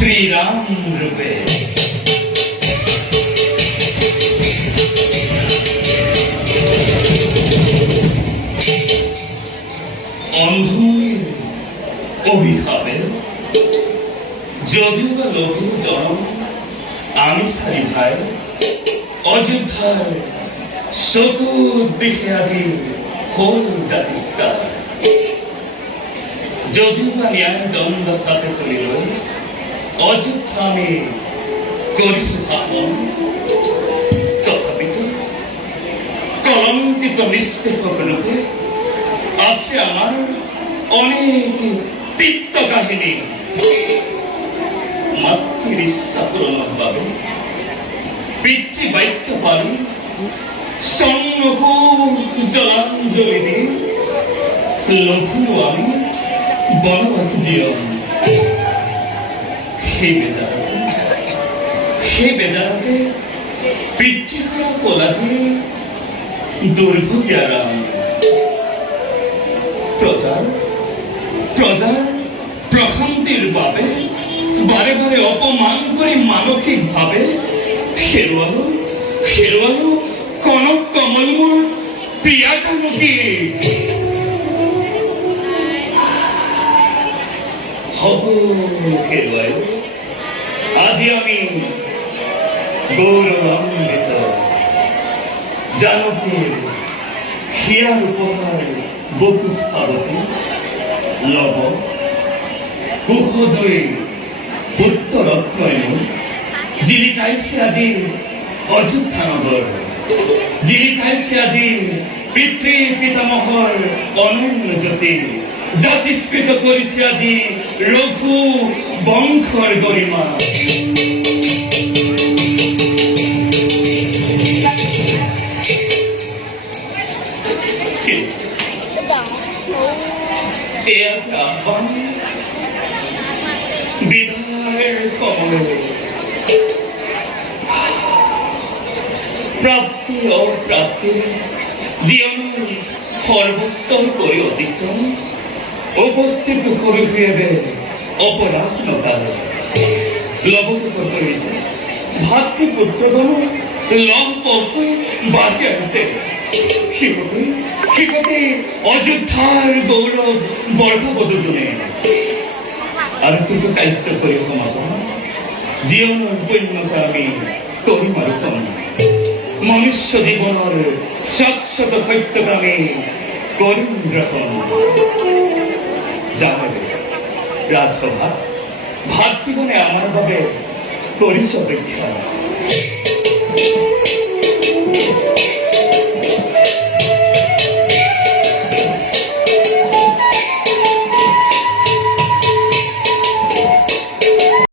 श्री राम रूपे চতুর্দিকে আজি খোল জাতিষ্কার যদিও বা ন্যায় দণ্ড হাতে তুলিল অযোধ্যা আমি করিস স্থাপন তথাপি কলঙ্কিত নিষ্পেষক রূপে আছে আমার অনেক তিক্ত কাহিনী মাতৃর ইচ্ছা পূরণ পাবে পিতৃ বাক্য পাবে সন্মুখ জলাঞ্জলি দিয়ে লঘু আমি বনবাস জীবন সে বেজারাতে পিতৃহারা কোলাঝে দুর্ভোগী আরাম প্রজার প্রশান্তির ভাবে বারে বারে অপমান করে মানসিক ভাবে শেরওয়ালো কনক কমলমূল প্রিয়া জানকী আজি আমি গৌরবান্বিত জানকীর হিয়ার উপহার বকুট আরতি লব কুহদয় উত্তরত্রয়ন জিলিকাইছে আজি অযোধ্যা নগর জিলিকাইছে আজি পিতৃ পিতামহর অনন্য জ্যোতি জাতিস্কৃত করিছে আজি রঘু বংশর গরিমা বিধায়ের কমল প্রাপ্তি অপ্রাপ্তি জীবন সর্বস্তর করে অতিক্রম উপস্থিত করে হইবে অপরাধ নকাল লবণ কর্তব্য ভাতৃপুত্রগণ লভ পক্ষ বাকি আছে শিবকে অযোধ্যার গৌরব বর্ধবধ গুণে আর কিছু কার্য করে ক্ষমতা জীবন পূর্ণতা আমি করি মারুকম মনুষ্য জীবনের শাশ্বত সত্যকামে করি গ্রহণ জানাবে রাজসভা ভাতৃগণে আমার ভাবে করিস অপেক্ষা